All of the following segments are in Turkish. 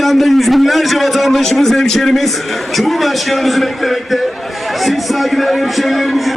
anda yüz binlerce vatandaşımız, hemşerimiz Cumhurbaşkanımızı beklemekte. Siz saygıdeğer hemşerilerimizi...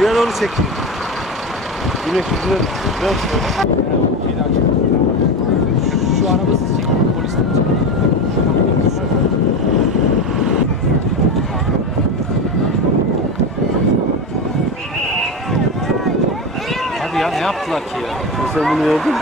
Biraz onu çekeyim. Güneş yüzüne biraz Şu araba siz çekin. Polis de çekin. Hadi ya ne yaptılar ki ya? Sen bunu gördün mü?